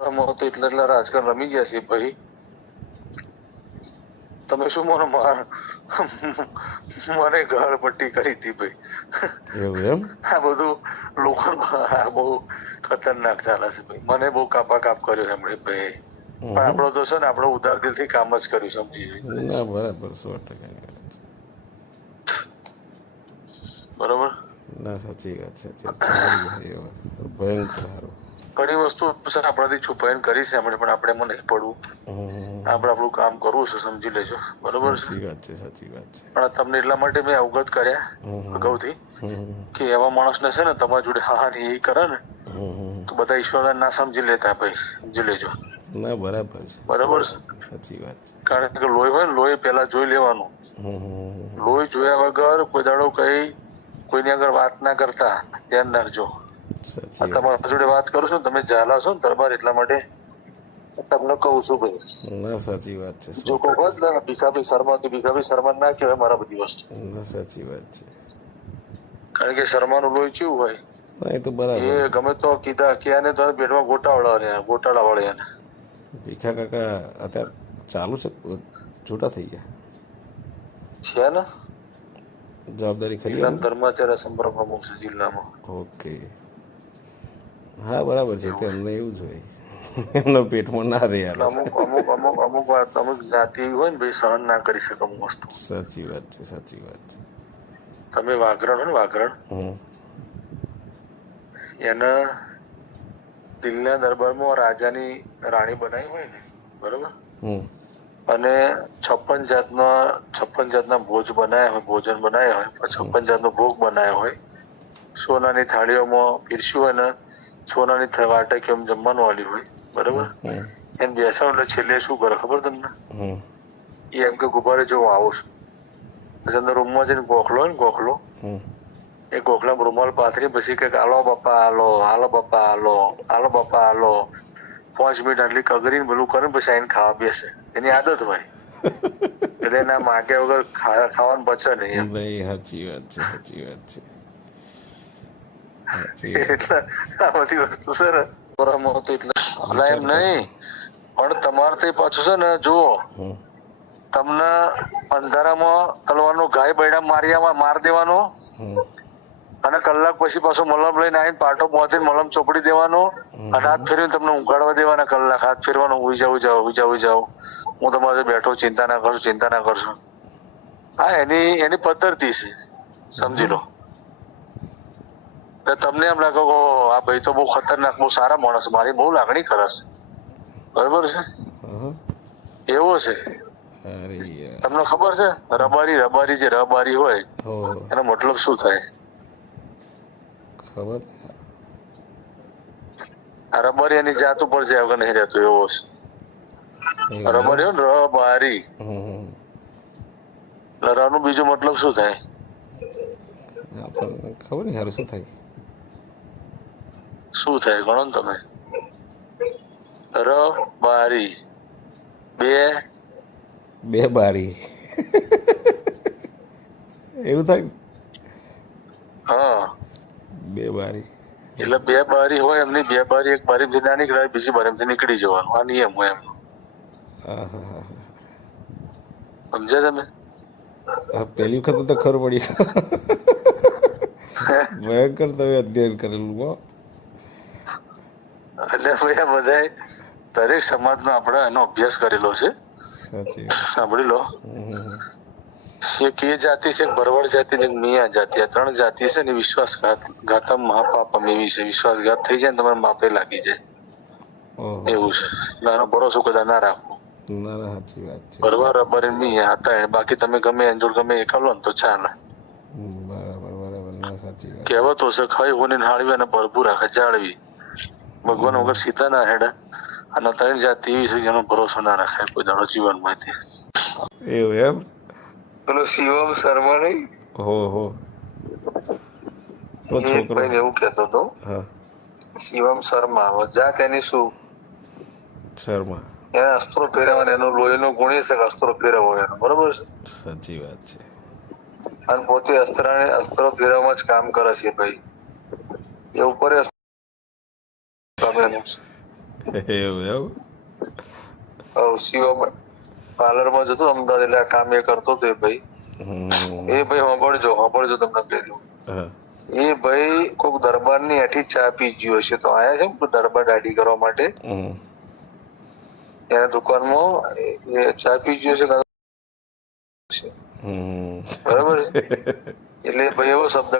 આમાં તો એટલા રાજકારણ રમી ગયા છે ભાઈ. તમે શું મને મને ગાળ પટ્ટી કરી હતી ભાઈ. એવું એમ? આ બધું લોકો બહુ ખતરનાક ચાલે છે ભાઈ. મને બહુ કાપા કાપ કર્યો એમણે ભાઈ. પણ આપણો તો છે ને, આપણો ઉદાર દિલથી કામ જ કર્યું, સમજી ના બરાબર, 100% બરોબર. ના સાચી વાત છે. તમારી ભાઈ ભયંકર સારું. ઘણી વસ્તુ સર આપણાથી છુપાઈને કરી છે આપણે, પણ આપણે એમાં નહીં પડવું. આપણે આપણું કામ કરવું છે, સમજી લેજો. બરોબર છે. સાચી વાત છે, સાચી વાત છે. પણ તમને એટલા માટે મેં અવગત કર્યા અગાઉથી કે એવા માણસને છે ને તમારી જોડે હા એ કરે ને તો બધા ઈશ્વરદાન ના સમજી લેતા ભાઈ, સમજી લેજો. ના બરાબર છે, બરાબર છે. સાચી વાત છે. કારણ કે લોહી હોય ને, લોહી પેલા જોઈ લેવાનું. લોહી જોયા વગર કોઈ દાડો કઈ કોઈની આગળ વાત ના કરતા, ધ્યાન રાખજો. આ તમારા જોડે વાત કરું છું, તમે ઝાલા છો ને દરબાર, એટલા માટે તમને કહું છું ભાઈ. ના સાચી વાત છે. જો કોઈ હોત ને ભીખાભાઈ શર્મા, તો ભીખાભાઈ શર્મા ના કહેવાય મારા બધી વસ્તુ. ના સાચી વાત છે. કારણ કે શર્માનું લોહી કેવું હોય, એ તો બરાબર. એ ગમે તો કીધા કે આને તો પેટમાં ગોટાળા વળે એને. ભીખા કાકા અત્યારે ચાલુ છે, છૂટા થઈ ગયા છે ને? જવાબદારી ખરી જિલ્લા ધર્માચાર્ય સંપર્ક પ્રમુખ છે જિલ્લામાં. ઓકે, હા બરાબર છે. તો એમને એવું જ હોય, એમના પેટમાં ના રહે. અમુક અમુક અમુક અમુક વાત અમુક જાતિ એવી હોય ને ભાઈ, સહન ના કરી શકે અમુક વસ્તુ. સાચી વાત છે, સાચી વાત છે. તમે વાઘરણ હોય ને, વાઘરણ એના દિલના દરબારમાં રાજાની રાણી બનાવી હોય ને, બરોબર, અને 56 જાતના ભોજન બનાવ્યા હોય, 56 જાતનો ભોગ બનાવ્યો હોય, સોનાની થાળીઓમાં પીરસ્યું હોય ને, સોનાની વાટકીઓમાં જમવાનું આલ્યું હોય, બરોબર. એમ બેસાડો એટલે છેલ્લે શું કરે ખબર તમને? એ એમ કે ગુબ્બારે જો હું આવું છું. પછી અંદર રૂમમાં જઈને ગોખલો હોય ને, ગોખલો, એ ગોખલામાં રૂમાલ પાથરી પછી કે આલો બાપા આલો, આલો બાપા આલો, આલો બાપા આલો. 5 મિનિટ આટલી કગરીને બધું કરે, પછી આઈને ખાવા બેસે. એની આદત હોય એટલે એના માગે વગર ખાવાનું બચે નહીં. સાચી વાત છે, સાચી વાત છે. એટલે આ બધી વસ્તુ છે ને, બરાબર. તો એટલે એમ નહીં, પણ તમારે તો પાછું છે ને, જુઓ, તમને અંધારામાં તલવારનો ગાય બૈડા માર દેવાનો, અને કલાક પછી પાછો મલમ લઈને આવીને પાટો પહોંચીને મલમ ચોપડી દેવાનો, અને હાથ ફેરવીને તમને ઉગાડવા દેવાના. કલાક હાથ ફેરવાનો, ઉઈ જાવ, હું તમારે બેઠો, ચિંતા ના કરશો. હા, એની પદ્ધતિ છે, સમજી લો. તમને એમ લાગે કે આ ભાઈ તો બહુ ખતરનાક, બહુ સારા માણસ, મારી બહુ લાગણી કરે છે, બરોબર છે, એવો છે. તમને ખબર છે રબારી જે રબારી હોય એનો મતલબ શું થાય? ખબર આ રબારી એની જાત ઉપર જાય વગર નહીં રહેતો, એવો છે રબારી. રબારી નું બીજો મતલબ શું થાય? ખબર નહીં સારું શું થાય. શું થાય ગણો ને તમે. રબારી બે બારી એવું થાય. હા, બે બારી એટલે બે બારી હોય એમની, બે બારી, એક બારી ના નીકળે, બીજી બારી નીકળી જવાનું. આ નિયમ હોય એમનો. સમજ્યા તમે? પહેલી વખત તો ખબર પડી. ભયંકર તમે અધ્યયન કરેલું. એટલે બધા દરેક સમાજનો આપણે એનો અભ્યાસ કરેલો છે. સાંભળી લો. એક એ જાતિ છે, ભરવાડ જાતિ ને મિયા જાતિ. આ 3 જાતિ છે ને વિશ્વાસઘાતમ મહાપાપમ એવી છે. વિશ્વાસઘાત થઈ જાય ને તમારે માપે લાગી જાય એવું છે. નાનો ભરોસો કદા ના રાખો. ભરવાડ રબારી મિયા હતા, બાકી તમે ગમે એની જોડે ગમે એકલો ને તો ચાલે. કહેવતો છે, ખાઈ હોની હાળવી અને ભરપૂર રાખે જાળવી. ભગવાન વગર સીધા ના હેડે. અને 3 જાતિ એવી છે જેનો ભરોસો ના રાખાય કોઈ દાડો જીવનમાંથી. એવું એમ? પેલો શિવમ શર્મા નહીં, એવું કેતો હતો. શિવમ શર્મા જાત એની શું? શર્મા. એને અસ્ત્રો ફેરવવાનો, એનો લોહીનો ગુણ છે કે અસ્ત્રો ફેરવો એનો, બરોબર છે. સાચી વાત છે. અને પોતે અસ્ત્રો ફેરવવામાં જ કામ કરે છે ભાઈ. એ ઉપર એવું એવું શિવા પાર્લરમાં જતો અમદાવાદ, એટલે આ કામ એ કરતો હતો એ ભાઈ. હમ. એ ભાઈ સાંભળજો તમને કહી દઉં. હા એ ભાઈ કોઈક દરબારની હેઠી ચા પી ગયો હશે, તો આયા છે ને દરબાર દાઢી કરવા માટે હમ. એના દુકાનમાં એ ચા પી ગયો છે, હમ. બરાબર. એટલે ભાઈ એવો શબ્દ